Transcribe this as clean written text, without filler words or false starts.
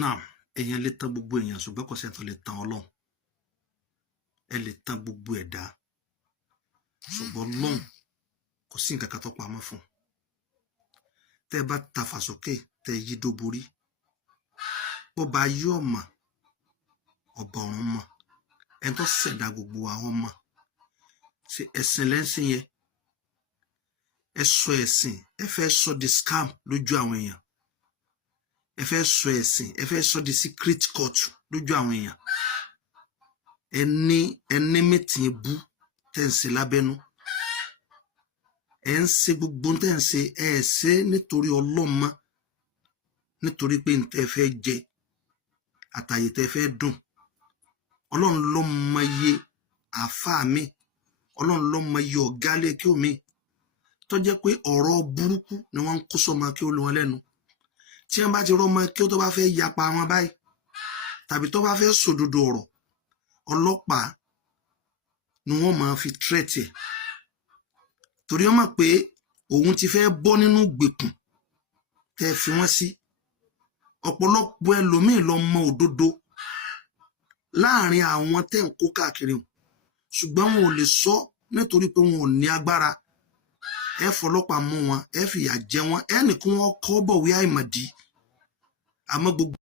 náà èèyàn lè tán gbogbo èèyàn ṣùgbọ́n kò sẹ́ni tó lè tán Ọlọ́run. Ẹ lè tán gbogbo ẹ̀dá ṣùgbọ́n Ọlọ́run kò sí nǹkan kan tó pamọ́ fún. Tẹ́ bá tafà sókè tẹ́ yí dó borí, bó bá yóò mọ̀ ọba ọ̀run mọ̀, ẹni tó ṣẹ̀dá gbogbo àwọn mọ̀. Ṣé ẹ̀sìn lẹ́sìn yẹn? Ẹ sọ ẹ̀sìn, ẹ fẹ́ sọ di scam lójú àwọn èèyàn. Ẹ fẹ́ sọ ẹ̀sìn, ẹ fẹ́ sọ di secret court lójú àwọn èèyàn. Ẹni mítìn bú tẹ́ ń ṣe lábẹ́nú. Ẹ ń ṣe gbogbo tẹ́ ń ṣe, ẹ ṣe nítorí Ọlọ́run mọ́, nítorí pé tẹ́ fẹ́ jẹ àtàyè tẹ́ fẹ́ dùn. Ọlọ́run ló mọ iye àáfàá mi, Ọlọ́run ló mọ iye ọ̀gá lé kí omi tó jẹ́ pé ọ̀rọ̀ burúkú ni wọ́n ń kó sọ́mọ kí ó lọ lẹ́nu. Tí wọ́n bá ti rọ́mọ kí ó tó bá fẹ́ yapa wọn báyìí tàbí tó bá fẹ́ sòdodo ọ̀rọ̀, ọlọ́pàá ni wọ́n máa fi tírẹ̀tì ẹ̀, torí wọ́n mọ̀ pé òun ti fẹ́ bọ́ nínú ìgbèkùn tẹ́ fi wọ́n sí. Ọ̀pọ̀lọpọ̀ ẹlòmíì ló mọ òdodo láàrin àwọn tẹ́ ń kó káàkiri wọn, ṣùgbọ́n wọn ò lè sọ nítorí pé wọn ò ní agbára. Ẹ fọlọ́pàá mú wọn, ẹ fìyà jẹ wọn, ẹ nìkan wọn kọ́ bọ̀wé àìmọ̀dí. Àmọ́ gbogbo